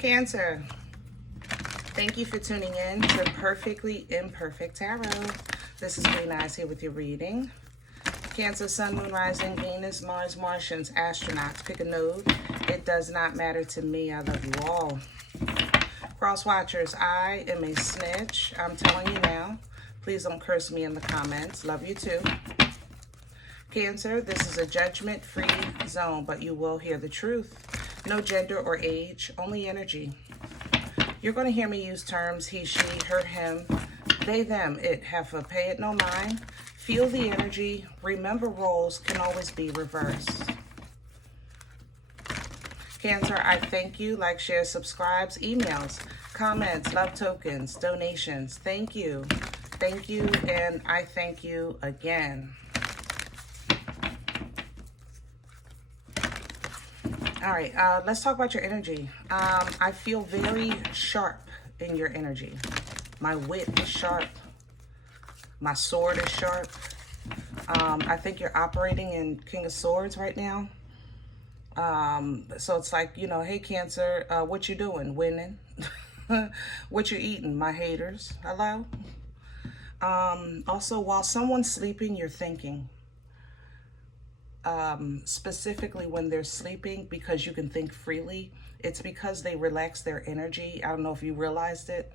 Cancer, thank you for tuning in to Perfectly Imperfect Tarot. This is Queen Eyes here with your reading. Cancer, Sun, Moon, Rising, Venus, Mars, Martians, astronauts. Pick a node. It does not matter to me. I love you all. Cross watchers, I am a snitch. I'm telling you now. Please don't curse me in the comments. Love you too. Cancer, this is a judgment-free zone, but you will hear the truth. No gender or age, only energy. You're going to hear me use terms he, she, her, him, they, them, it, heifer. Pay it no mind. Feel the energy. Remember, roles can always be reversed. Cancer, I thank you. Like, share, subscribes, emails, comments, love tokens, donations. Thank you. Thank you, and I thank you again. All right, let's talk about your energy. I feel very sharp in your energy. My wit is sharp. My sword is sharp. I think you're operating in King of Swords right now. So it's like, you know, hey, Cancer, what you doing? Winning. What you eating? My haters. Hello? Also, while someone's sleeping, you're thinking. Specifically when they're sleeping, because you can think freely, it's because they relax their energy. I don't know if you realized it,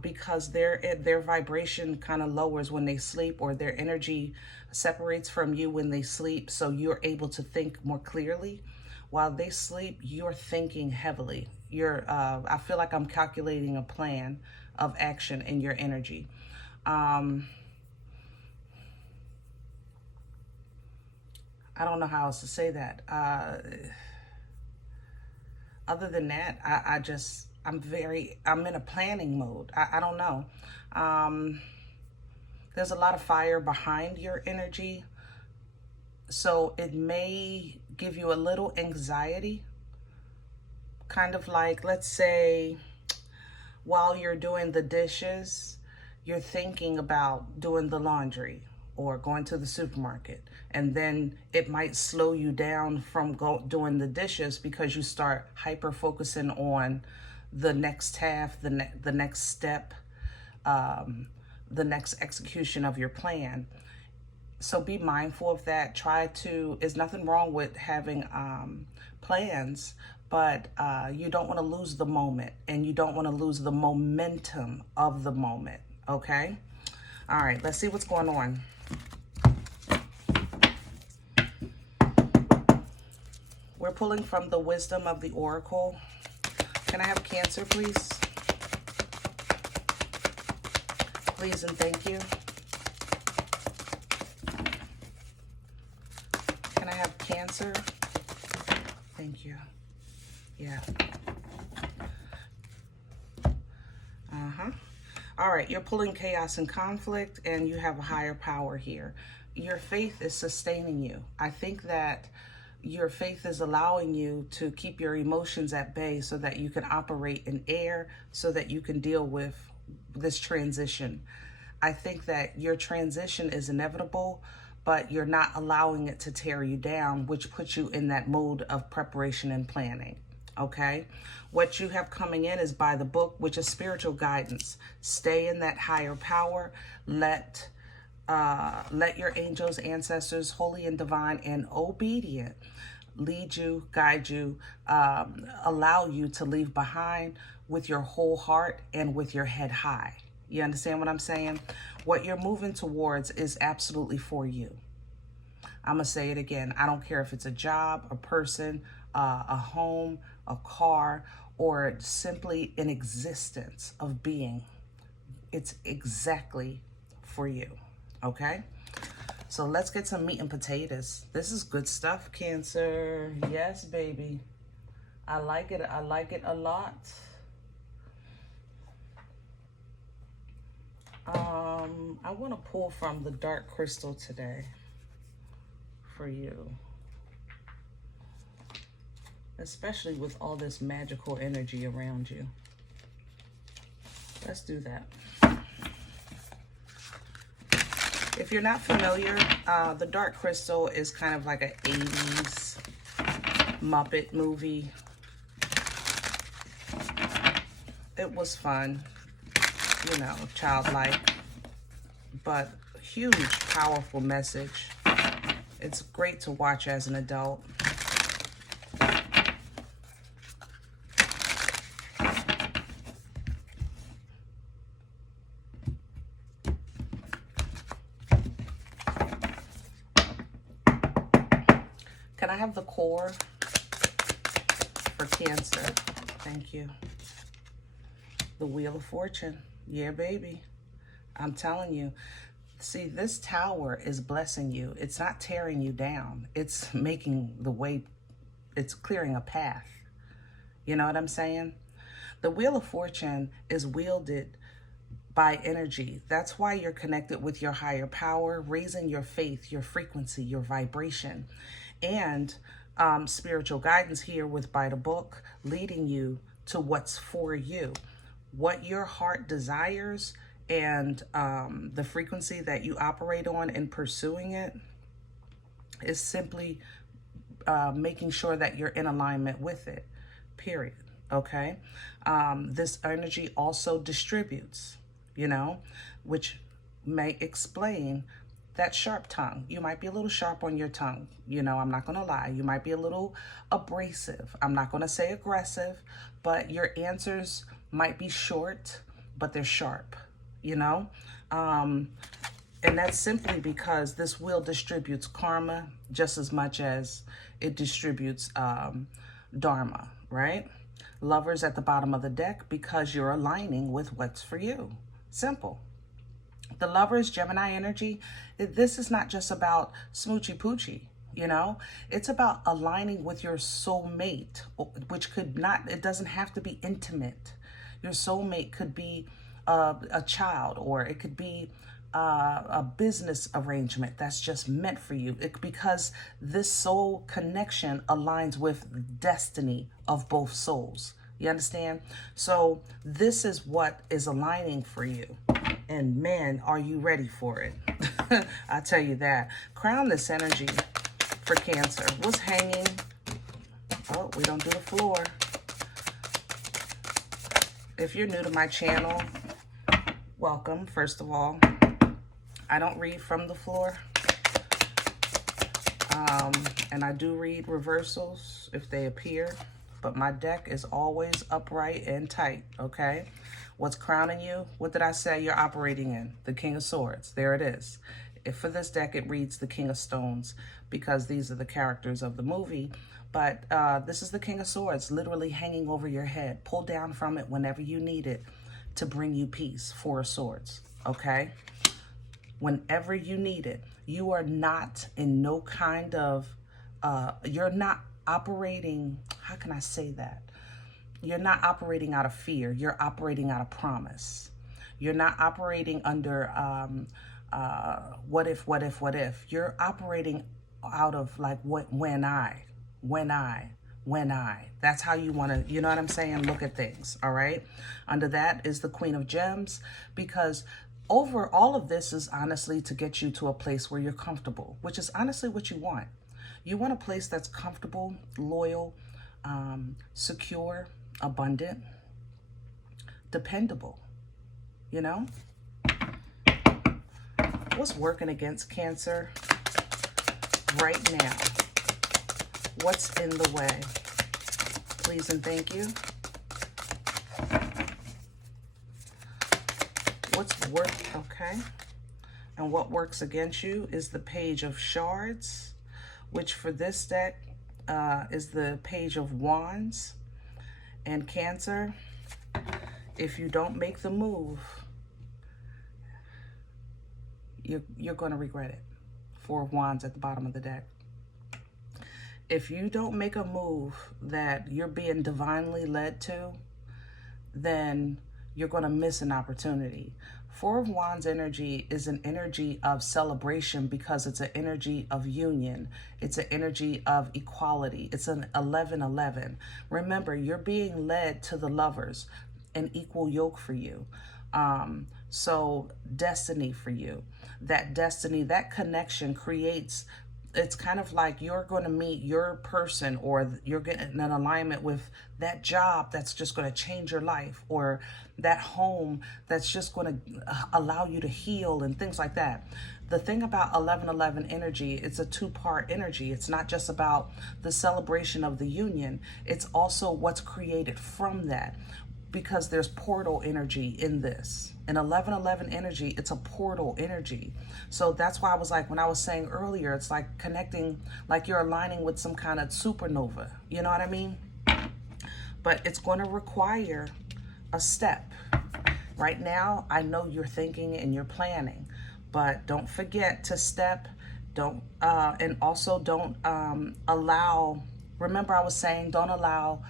because their vibration kind of lowers when they sleep, or their energy separates from you when they sleep, so you're able to think more clearly. While they sleep, you're thinking heavily. I feel like I'm calculating a plan of action in your energy. I don't know how else to say that. Other than that, I'm in a planning mode. I don't know. There's a lot of fire behind your energy. So it may give you a little anxiety. Kind of like, let's say, while you're doing the dishes, you're thinking about doing the laundry or going to the supermarket, and then it might slow you down from doing the dishes because you start hyper focusing on the next task, the next step, the next execution of your plan. So be mindful of that. There's nothing wrong with having plans, but you don't want to lose the moment, and you don't want to lose the momentum of the moment, okay? All right, let's see what's going on. We're pulling from the Wisdom of the Oracle. Can I have Cancer, please? Please and thank you. Can I have Cancer? Thank you. Yeah. All right, you're pulling chaos and conflict, and you have a higher power here. Your faith is sustaining you. I think that your faith is allowing you to keep your emotions at bay so that you can operate in air, so that you can deal with this transition. I think that your transition is inevitable, but you're not allowing it to tear you down, which puts you in that mode of preparation and planning. Okay? What you have coming in is by the book, which is spiritual guidance. Stay in that higher power. Let your angels, ancestors, holy and divine and obedient, lead you, guide you, allow you to leave behind with your whole heart and with your head high. You understand what I'm saying? What you're moving towards is absolutely for you. I'm going to say it again. I don't care if it's a job, a person, a home, a car, or simply an existence of being. It's exactly for you. Okay? So let's get some meat and potatoes. This is good stuff, Cancer. Yes, baby. I like it. I like it a lot. I want to pull from the dark crystal today for you. Especially with all this magical energy around you. Let's do that. If you're not familiar, the dark crystal is kind of like an 80s Muppet movie. It was fun, you know, childlike, but huge, powerful message. It's great to watch as an adult. Can I have the core for Cancer? Thank you. The Wheel of Fortune. Yeah, baby. I'm telling you. See, this tower is blessing you. It's not tearing you down. It's making the way, it's clearing a path. You know what I'm saying? The Wheel of Fortune is wielded by energy. That's why you're connected with your higher power, raising your faith, your frequency, your vibration, and spiritual guidance here with By the Book, leading you to what's for you, what your heart desires, and the frequency that you operate on in pursuing it is simply making sure that you're in alignment with it, period. Okay? This energy also distributes, you know, which may explain that sharp tongue. You might be a little sharp on your tongue. You know, I'm not going to lie. You might be a little abrasive. I'm not going to say aggressive, but your answers might be short, but they're sharp, you know? And that's simply because this wheel distributes karma just as much as it distributes dharma, right? Lovers at the bottom of the deck because you're aligning with what's for you. Simple. The Lovers, Gemini energy, this is not just about smoochy poochie, you know? It's about aligning with your soulmate, which could not, it doesn't have to be intimate. Your soulmate could be a child, or it could be a business arrangement that's just meant for you. Because this soul connection aligns with destiny of both souls. You understand? So this is what is aligning for you. And man, are you ready for it? I tell you that. Crown this energy for Cancer. What's hanging? Oh, we don't do the floor. If you're new to my channel, welcome, first of all. I don't read from the floor. And I do read reversals if they appear. But my deck is always upright and tight, okay? What's crowning you? What did I say you're operating in? The King of Swords. There it is. If for this deck, it reads the King of Stones because these are the characters of the movie. But this is the King of Swords literally hanging over your head. Pull down from it whenever you need it to bring you peace. Four of Swords, okay? Whenever you need it. You are not in no kind of, you're not operating, how can I say that? You're not operating out of fear. You're operating out of promise. You're not operating under what if. You're operating out of like when I. That's how you want to, you know what I'm saying? Look at things, all right? Under that is the Queen of Gems, because over all of this is honestly to get you to a place where you're comfortable, which is honestly what you want. You want a place that's comfortable, loyal, secure, abundant, dependable, you know? What's working against Cancer right now? What's in the way? Please and thank you. Okay. And what works against you is the Page of Shards, which for this deck is the Page of Wands. And Cancer, if you don't make the move, you're going to regret it. Four of Wands at the bottom of the deck. If you don't make a move that you're being divinely led to, then you're going to miss an opportunity. Four of Wands energy is an energy of celebration because it's an energy of union. It's an energy of equality. It's an 11-11. Remember, you're being led to the Lovers, an equal yoke for you. So destiny for you. That destiny, that connection creates it's kind of like you're going to meet your person, or you're getting in an alignment with that job that's just going to change your life, or that home that's just going to allow you to heal and things like that. The thing about 1111 energy, it's a two-part energy. It's not just about the celebration of the union. It's also what's created from that, because there's portal energy in this. In 1111 energy, it's a portal energy. So that's why I was like, when I was saying earlier, it's like connecting, like you're aligning with some kind of supernova. You know what I mean? But it's going to require a step. Right now, I know you're thinking and you're planning, but don't forget to step. Don't, and also don't allow, remember I was saying, don't allow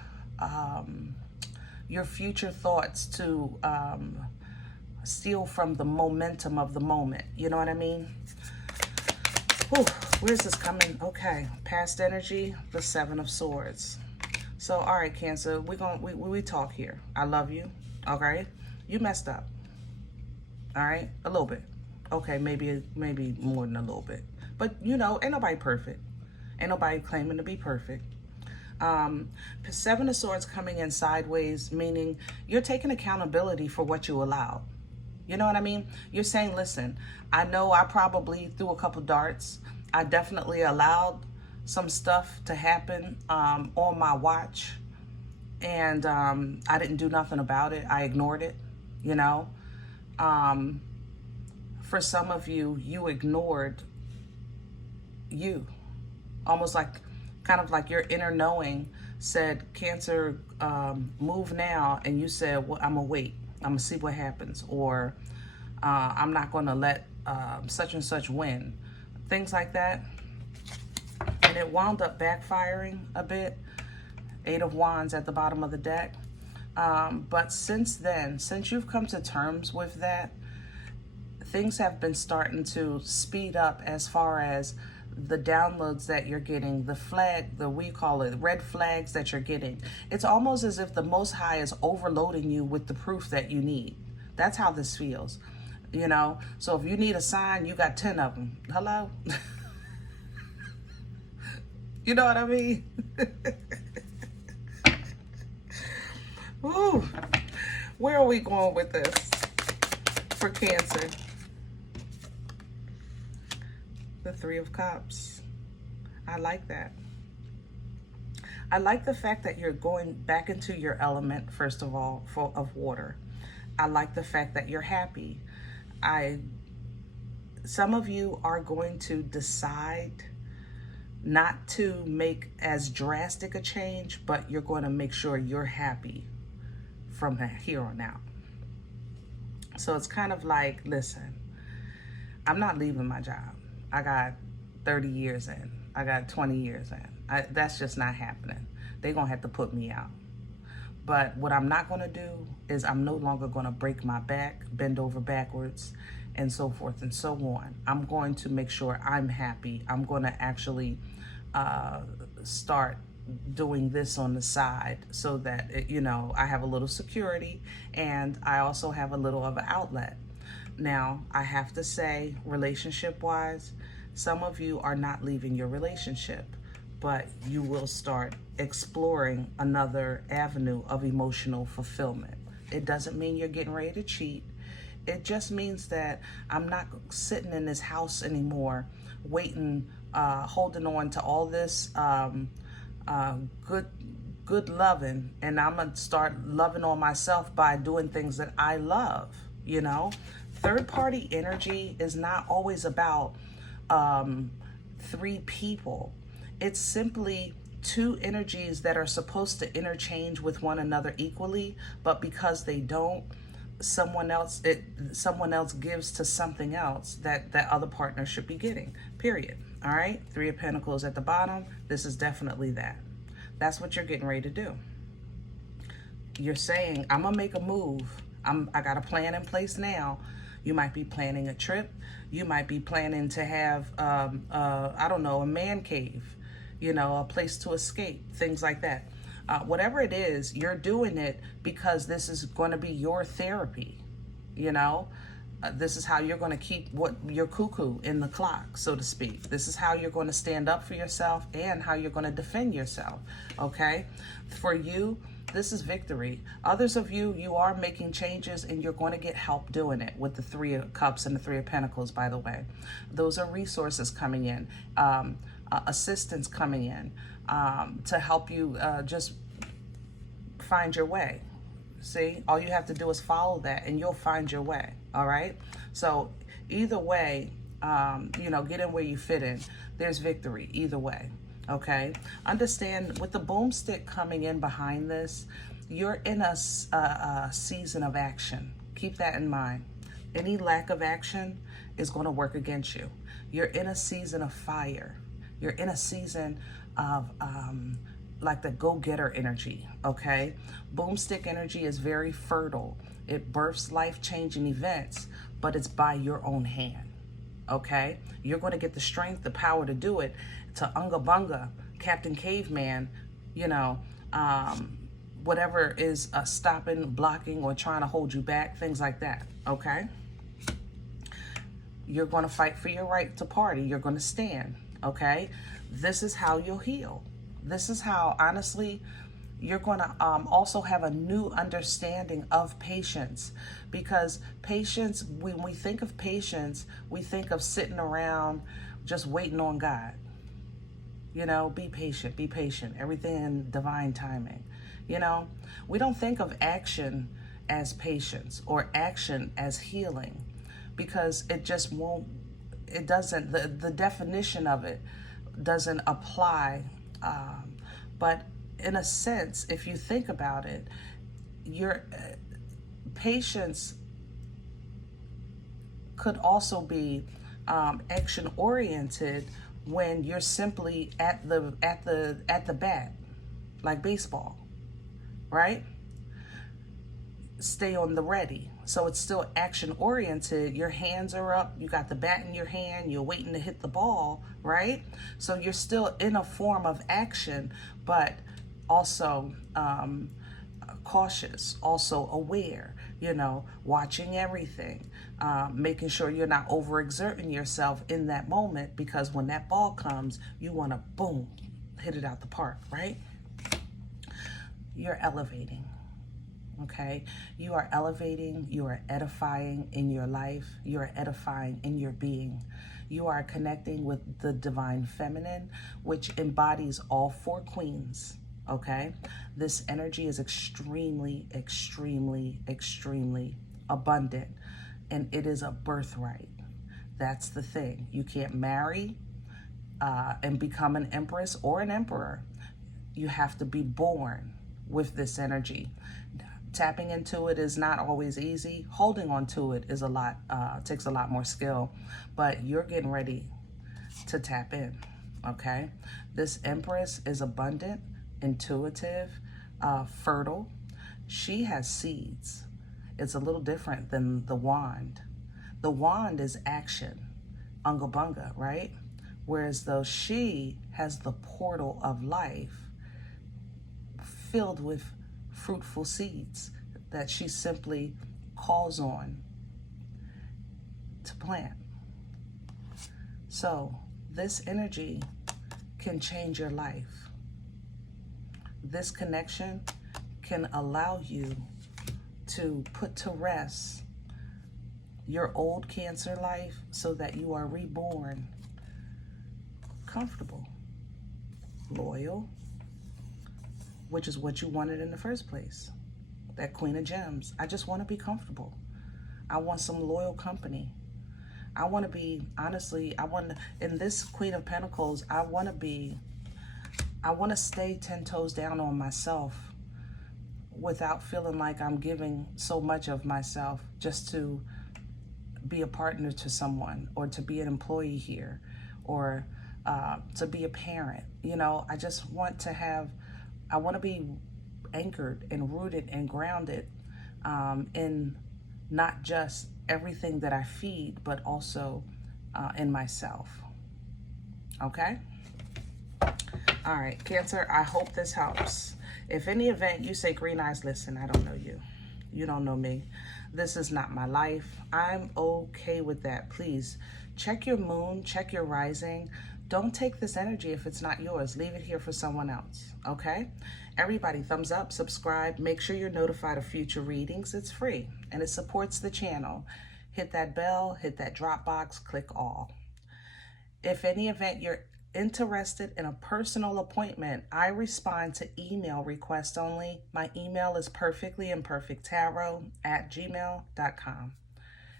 your future thoughts to steal from the momentum of the moment. You know what I mean? Whew, where's this coming? Okay, past energy, the Seven of Swords. So, all right, Cancer, we talk here. I love you. Okay, you messed up. All right, a little bit. Okay, maybe more than a little bit. But you know, ain't nobody perfect. Ain't nobody claiming to be perfect. Seven of Swords coming in sideways, meaning you're taking accountability for what you allowed. You know what I mean? You're saying, listen, I know I probably threw a couple darts. I definitely allowed some stuff to happen on my watch, and I didn't do nothing about it. I ignored it, you know. For some of you, you ignored you. Almost like, kind of like your inner knowing said, Cancer, move now. And you said, well, I'm gonna wait. I'm gonna see what happens. Or I'm not gonna let such and such win. Things like that. And it wound up backfiring a bit. Eight of Wands at the bottom of the deck. But since then, since you've come to terms with that, things have been starting to speed up as far as the downloads that you're getting, we call it red flags that you're getting. It's almost as if the Most High is overloading you with the proof that you need. That's how this feels, you know? So if you need a sign, you got 10 of them. Hello? You know what I mean? Ooh. Where are we going with this for Cancer? The Three of Cups. I like that. I like the fact that you're going back into your element, first of all, of water. I like the fact that you're happy. Some of you are going to decide not to make as drastic a change, but you're going to make sure you're happy from here on out. So it's kind of like, listen, I'm not leaving my job. I got 30 years in. I got 20 years in. That's just not happening. They're going to have to put me out. But what I'm not going to do is I'm no longer going to break my back, bend over backwards, and so forth and so on. I'm going to make sure I'm happy. I'm going to actually start doing this on the side so that, I have a little security, and I also have a little of an outlet. Now, I have to say, relationship-wise, some of you are not leaving your relationship, but you will start exploring another avenue of emotional fulfillment. It doesn't mean you're getting ready to cheat. It just means that I'm not sitting in this house anymore, waiting, holding on to all this good loving, and I'm going to start loving on myself by doing things that I love, Third-party energy is not always about three people. It's simply two energies that are supposed to interchange with one another equally, but because they don't, someone else gives to something else that other partner should be getting, period. All right, Three of Pentacles at the bottom. This is definitely that. That's what you're getting ready to do. You're saying, I'm gonna make a move. I got a plan in place now. You might be planning a trip. You might be planning to have, I don't know, a man cave, a place to escape, things like that. Whatever it is, you're doing it because this is going to be your therapy, This is how you're going to keep your cuckoo in the clock, so to speak. This is how you're going to stand up for yourself and how you're going to defend yourself, okay? For you, this is victory. Others of you, you are making changes and you're going to get help doing it with the Three of Cups and the Three of Pentacles, by the way. Those are resources coming in, assistance coming in to help you just find your way. See, all you have to do is follow that and you'll find your way, all right? So either way, you know, get in where you fit in. There's victory either way, okay? Understand, with the boomstick coming in behind this, you're in a season of action. Keep that in mind. Any lack of action is going to work against you. You're in a season of fire. You're in a season of like the go-getter energy, okay? Boomstick energy is very fertile. It births life-changing events, but it's by your own hand, okay? You're going to get the strength, the power to do it, to Unga Bunga, Captain Caveman, you know, whatever is stopping, blocking, or trying to hold you back, things like that, okay? You're going to fight for your right to party. You're going to stand, okay? This is how you'll heal. This is how, honestly, you're going to also have a new understanding of patience, because patience, when we think of patience, we think of sitting around just waiting on God. You know, be patient, everything in divine timing. You know, we don't think of action as patience or action as healing, because it just won't, it doesn't, the definition of it doesn't apply. But in a sense, if you think about it, your patience could also be action oriented when you're simply at the bat, like baseball, right? Stay on the ready. So it's still action oriented. Your hands are up, you got the bat in your hand, you're waiting to hit the ball, right? So you're still in a form of action, but also cautious, also aware, you know, watching everything, making sure you're not overexerting yourself in that moment, because when that ball comes, you want to boom, hit it out the park, right? You're elevating. Okay, you are elevating, you are edifying in your life, you are edifying in your being. You are connecting with the divine feminine, which embodies all four queens. Okay, this energy is extremely, extremely, extremely abundant, and it is a birthright. That's the thing. You can't marry and become an empress or an emperor. You have to be born with this energy. Tapping into it is not always easy. Holding on to it is a lot, takes a lot more skill, but you're getting ready to tap in, okay? This Empress is abundant, intuitive, fertile. She has seeds. It's a little different than the wand. The wand is action, unga bunga, right? Whereas though she has the portal of life filled with fruitful seeds that she simply calls on to plant. So this energy can change your life. This connection can allow you to put to rest your old Cancer life so that you are reborn comfortable, loyal, which is what you wanted in the first place. That Queen of Gems. I just want to be comfortable. I want some loyal company. I want to be, honestly, in this Queen of Pentacles, I want to stay 10 toes down on myself without feeling like I'm giving so much of myself just to be a partner to someone, or to be an employee here, or to be a parent. You know, I just want to have, I want to be anchored and rooted and grounded in not just everything that I feed, but also in myself. Okay? All right, Cancer, I hope this helps. If any event you say, Green Eyes, listen, I don't know you. You don't know me. This is not my life. I'm okay with that. Please check your moon, check your rising. Don't take this energy if it's not yours. Leave it here for someone else, okay? Everybody, thumbs up, subscribe. Make sure you're notified of future readings. It's free and it supports the channel. Hit that bell, hit that drop box, click all. If any event you're interested in a personal appointment, I respond to email requests only. My email is perfectlyimperfecttarot@gmail.com.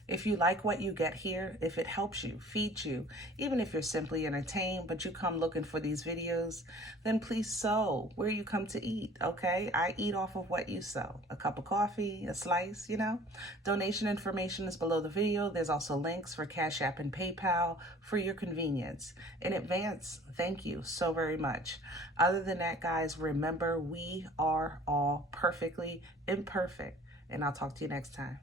If you like what you get here, if it helps you, feeds you, even if you're simply entertained, but you come looking for these videos, then please sow where you come to eat, okay? I eat off of what you sow. A cup of coffee, a slice, you know? Donation information is below the video. There's also links for CashApp and PayPal for your convenience. In advance, thank you so very much. Other than that, guys, remember, we are all perfectly imperfect, and I'll talk to you next time.